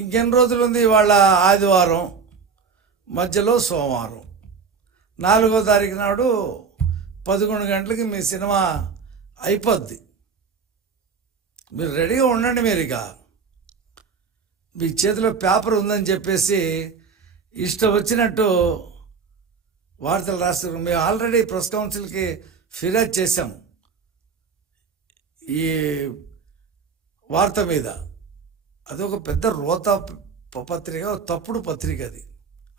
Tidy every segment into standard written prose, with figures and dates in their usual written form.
ఇంకెన్ని రోజులు ఉంది? ఇవాళ ఆదివారం, మధ్యలో సోమవారం, 4వ తారీఖు నాడు 11 గంటలకి మీ సినిమా అయిపోద్ది. మీరు రెడీగా ఉండండి. మీరు ఇక మీ చేతిలో పేపర్ ఉందని చెప్పేసి ఇష్టం వచ్చినట్టు వార్తలు రాస్తారు. మేము ఆల్రెడీ ప్రెస్ కౌన్సిల్కి ఫిర్యాదు చేశాం ఈ వార్త మీద. అదొక పెద్ద రోత పత్రిక, తప్పుడు పత్రిక, అది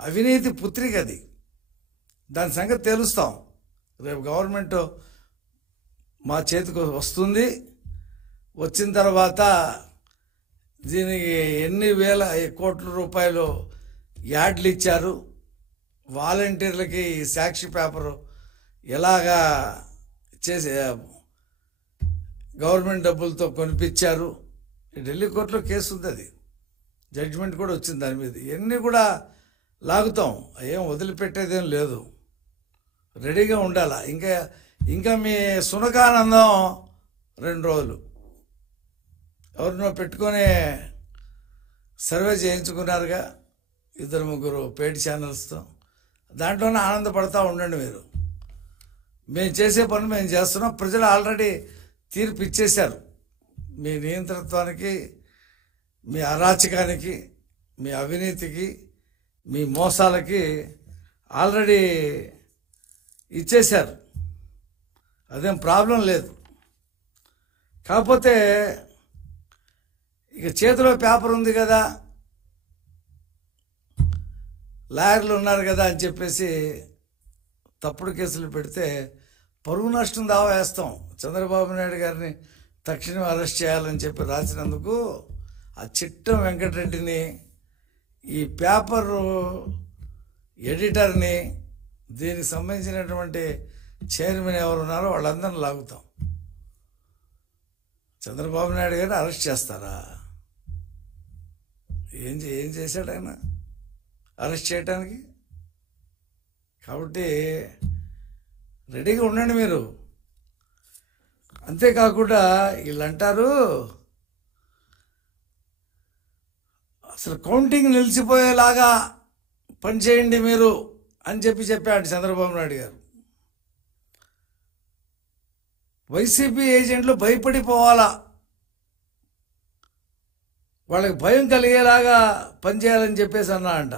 అవినీతి పుత్రిక. అది దాని సంగతి తెలుస్తాం. రేపు గవర్నమెంట్ మా చేతికి వస్తుంది. వచ్చిన తర్వాత దీనికి ఎన్ని వేల కోట్ల రూపాయలు యాడ్లు ఇచ్చారు, వాలంటీర్లకి సాక్షి పేపరు ఎలాగా చేసి గవర్నమెంట్ డబ్బులతో కొనిపించారు. ఢిల్లీ కోర్టులో కేసు ఉంది, అది జడ్జిమెంట్ కూడా వచ్చింది దాని మీద. ఇవన్నీ కూడా లాగుతాం, ఏం వదిలిపెట్టేదేం లేదు. రెడీగా ఉండాలా. ఇంకా మీ సునకానందం 2 రోజులు ఎవరినో పెట్టుకొని సర్వే చేయించుకున్నారుగా, 2-3 పెయిడ్ ఛానల్స్తో. దాంట్లోనే ఆనందపడతా ఉండండి. మీరు మేము చేసే పని మేము చేస్తున్నాం. ప్రజలు ఆల్రెడీ తీర్పు ఇచ్చేశారు. మీ నియంతృత్వానికి, మీ అరాచకానికి, మీ అవినీతికి, మీ మోసాలకి ఆల్రెడీ ఇచ్చేశారు. అదేం ప్రాబ్లం లేదు. కాకపోతే ఇక చేతిలో పేపర్ ఉంది కదా, లాయర్లు ఉన్నారు కదా అని చెప్పేసి తప్పుడు కేసులు పెడితే పరువు నష్టం దావా వేస్తాం. చంద్రబాబు నాయుడు గారిని తక్షణం అరెస్ట్ చేయాలని చెప్పి రాసినందుకు ఆ చిట్టం వెంకటరెడ్డిని, ఈ పేపరు ఎడిటర్ని, దీనికి సంబంధించినటువంటి చైర్మన్ ఎవరు ఉన్నారో వాళ్ళందరిని లాగుతాం. చంద్రబాబు నాయుడు గారిని అరెస్ట్ చేస్తారా? ఏం చేశాడు ఆయన అరెస్ట్ చేయడానికి? కాబట్టి రెడీగా ఉండండి మీరు. అంతేకాకుండా వీళ్ళు అంటారు అసలు కౌంటింగ్ నిలిచిపోయేలాగా పనిచేయండి మీరు అని చెప్పాడు చంద్రబాబు నాయుడు గారు. వైసీపీ ఏజెంట్లు భయపడిపోవాలా, వాళ్ళకి భయం కలిగేలాగా పనిచేయాలని చెప్పేసి అంట.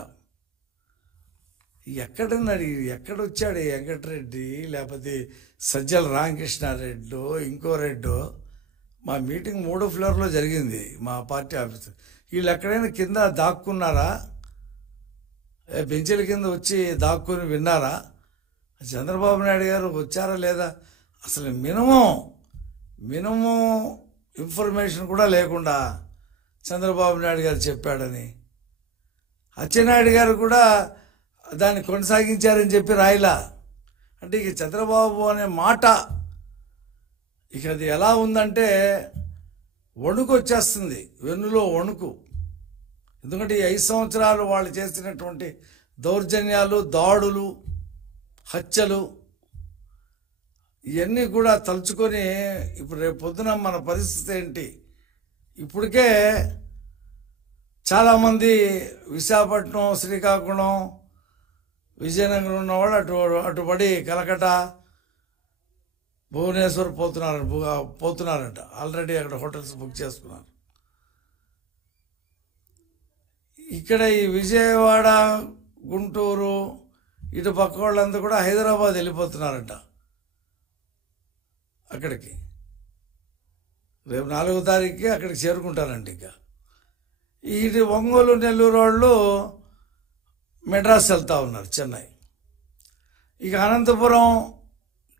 ఎక్కడొచ్చాడు వెంకటరెడ్డి, లేకపోతే సజ్జల రామకృష్ణారెడ్డో ఇంకో రెడ్డో? మా మీటింగ్ 3వ ఫ్లోర్లో జరిగింది, మా పార్టీ ఆఫీసు. వీళ్ళు ఎక్కడైనా కింద దాక్కున్నారా? బెంచీల కింద వచ్చి దాక్కుని విన్నారా? చంద్రబాబు నాయుడు గారు వచ్చారా లేదా? అసలు మినిమం ఇన్ఫర్మేషన్ కూడా లేకుండా చంద్రబాబు నాయుడు గారు చెప్పాడని, అచ్చెన్నాయుడు గారు కూడా దాన్ని కొనసాగించారని చెప్పి రాయిలా. అంటే ఇక చంద్రబాబు అనే మాట ఇక అది ఎలా ఉందంటే వణుకు వచ్చేస్తుంది, వెన్నులో వణుకు. ఎందుకంటే ఈ 5 సంవత్సరాలు వాళ్ళు చేసినటువంటి దౌర్జన్యాలు, దాడులు, హత్యలు ఇవన్నీ కూడా తలుచుకొని ఇప్పుడు రేపు పొద్దున మన పరిస్థితి ఏంటి? ఇప్పటికే చాలామంది విశాఖపట్నం, శ్రీకాకుళం, విజయనగరం ఉన్నవాళ్ళు అటుపడి కలకట, భువనేశ్వర్ పోతున్నారంట. ఆల్రెడీ అక్కడ హోటల్స్ బుక్ చేసుకున్నారు. ఇక్కడ ఈ విజయవాడ, గుంటూరు ఇటు పక్క వాళ్ళంతా కూడా హైదరాబాద్ వెళ్ళిపోతున్నారంట. అక్కడికి రేపు 4వ తారీఖుకి అక్కడికి చేరుకుంటారంట. ఇక ఇటు ఒంగోలు, నెల్లూరు వాళ్ళు మెడ్రాస్ వెళ్తూ ఉన్నారు, చెన్నై. ఇక అనంతపురం,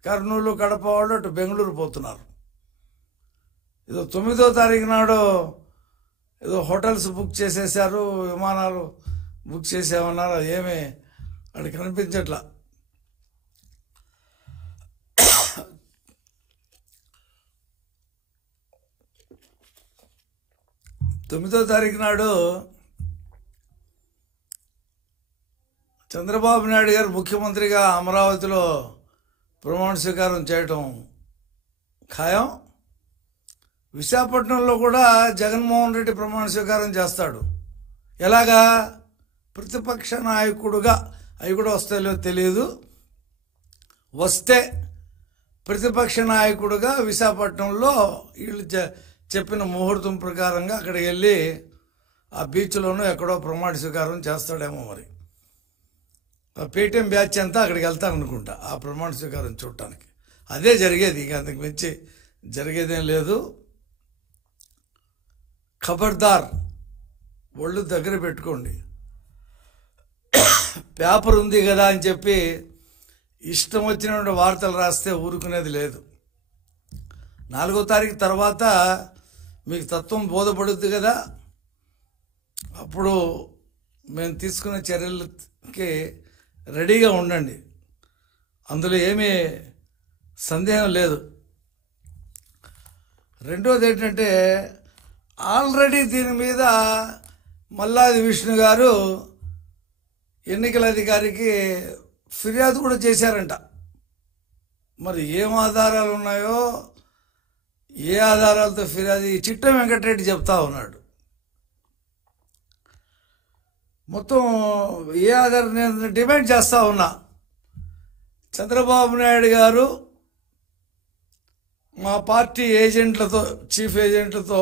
కర్నూలు, కడప వాళ్ళు అటు బెంగళూరు పోతున్నారు. ఏదో 9వ తారీఖు నాడు ఏదో హోటల్స్ బుక్ చేసేసారు, విమానాలు బుక్ చేసామన్నారు. ఏమీ అక్కడ కనిపించట్లా. తొమ్మిదో తారీఖు నాడు చంద్రబాబు నాయుడు గారు ముఖ్యమంత్రిగా అమరావతిలో ప్రమాణ స్వీకారం చేయటం ఖాయం. విశాఖపట్నంలో కూడా జగన్మోహన్ రెడ్డి ప్రమాణ స్వీకారం చేస్తాడు. ఎలాగా ప్రతిపక్ష నాయకుడుగా అవి కూడా వస్తాయో తెలియదు, వస్తే ప్రతిపక్ష నాయకుడుగా విశాఖపట్నంలో వీళ్ళు చెప్పిన ముహూర్తం ప్రకారంగా అక్కడికి వెళ్ళి ఆ బీచ్లోనూ ఎక్కడో ప్రమాణ స్వీకారం చేస్తాడేమో. మరి పేటీఎం బ్యాచ్ అంతా అక్కడికి వెళ్తారనుకుంటా ఆ ప్రమాణ స్వీకారం చూడటానికి. అదే జరిగేది, ఇక అంతకు మించి జరిగేదేం లేదు. ఖబర్దార్, ఒళ్ళు దగ్గర పెట్టుకోండి. పేపర్ ఉంది కదా అని చెప్పి ఇష్టం వచ్చినటువంటి వార్తలు రాస్తే ఊరుకునేది లేదు. 4వ తారీఖు తర్వాత మీకు తత్వం బోధపడుద్ది కదా, అప్పుడు మేము తీసుకునే చర్యలకి రెడీగా ఉండండి. అందులో ఏమీ సందేహం లేదు. రెండోది ఏంటంటే, ఆల్రెడీ దీని మీద మల్లాది విష్ణు గారు ఎన్నికల అధికారికి ఫిర్యాదు కూడా చేశారంట. మరి ఏం ఆధారాలు ఉన్నాయో, ఏ ఆధారాలతో ఫిర్యాదు, ఈ చిట్టం వెంకటరెడ్డి చెప్తా ఉన్నాడు. మొత్తం ఏ ఆధారం, నేను డిమాండ్ చేస్తా ఉన్నా, చంద్రబాబు నాయుడు గారు మా పార్టీ ఏజెంట్లతో, చీఫ్ ఏజెంట్లతో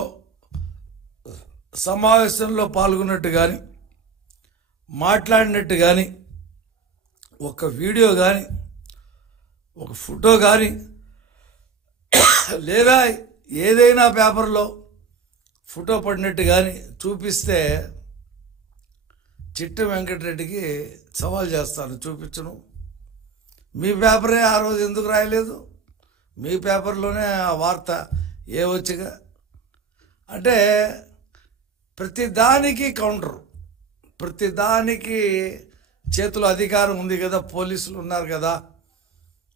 సమావేశంలో పాల్గొన్నట్టు కానీ, మాట్లాడినట్టు కానీ, ఒక వీడియో కానీ, ఒక ఫోటో కానీ, లేదా ఏదైనా పేపర్లో ఫోటో పడినట్టు కానీ చూపిస్తే చిట్టం వెంకటరెడ్డికి సవాల్ చేస్తాను, చూపించను. మీ పేపరే ఆ రోజు ఎందుకు రాయలేదు? మీ పేపర్లోనే ఆ వార్త వచ్చుగా. అంటే ప్రతిదానికి కౌంటర్, ప్రతిదానికి చేతిలో అధికారం ఉంది కదా, పోలీసులు ఉన్నారు కదా,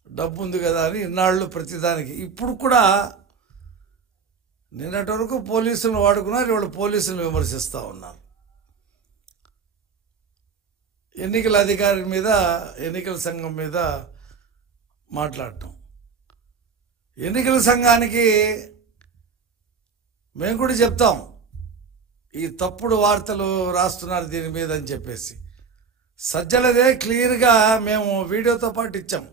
డబ్బు ఉంది కదా అని ఇన్నాళ్ళు ప్రతిదానికి. ఇప్పుడు కూడా నిన్నటి వరకు పోలీసులను వాడుకున్నారు, ఇవాళ పోలీసులను విమర్శిస్తూ ఉన్నారు. ఎన్నికల అధికారి మీద, ఎన్నికల సంఘం మీద మాట్లాడటం. ఎన్నికల సంఘానికి మేము కూడా చెప్తాం, ఈ తప్పుడు వార్తలు రాస్తున్నారు దీని మీద అని చెప్పేసి. సజ్జలదే క్లియర్గా మేము వీడియోతో పాటు ఇచ్చాం.